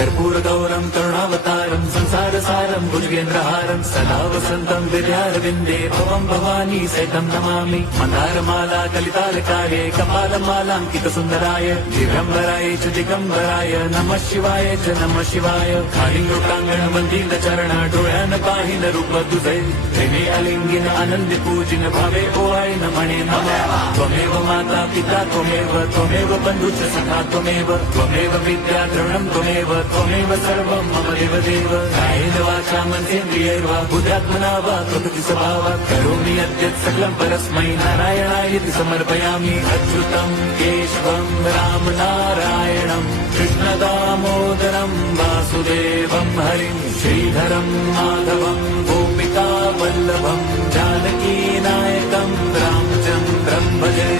कर्पूर गौरम करुणावतारम संसार सारम भुजगेंद्रहारम सदा वसंतम विद्यारविंदे भवम भवानी सहितं नमामि मंदारमाला कलितालकारे कपालमालांकित सुंदराय दिगंबराय च दिगंबराय नमः शिवाय च नमः शिवाय खाली लोकांगण वंदित चरण डोळ्यान पाहिन रूप तुझे प्रेमे अलिंगिन आनंद पूजिन भावे ओवाळी न म्हणे नमः त्वमेव माता पिता त्वमेव बंधुच सखा त्वमेव विद्या द्रवणं त्वमेव सर्वं मम देव कायेन वाचा मनसेन्द्रियैर्वा बुद्ध्यात्मना वा प्रकृति स्वभावात् करोमि यद्यत् सकलं परस्मै नारायणायति समर्पयामि अच्युतं केशवं राम नारायणं कृष्णदामोदरं वासुदेवं हरिं श्रीधरं माधवं गोपिका वल्लभं जानकी नायकं रामचन्द्रं भजे।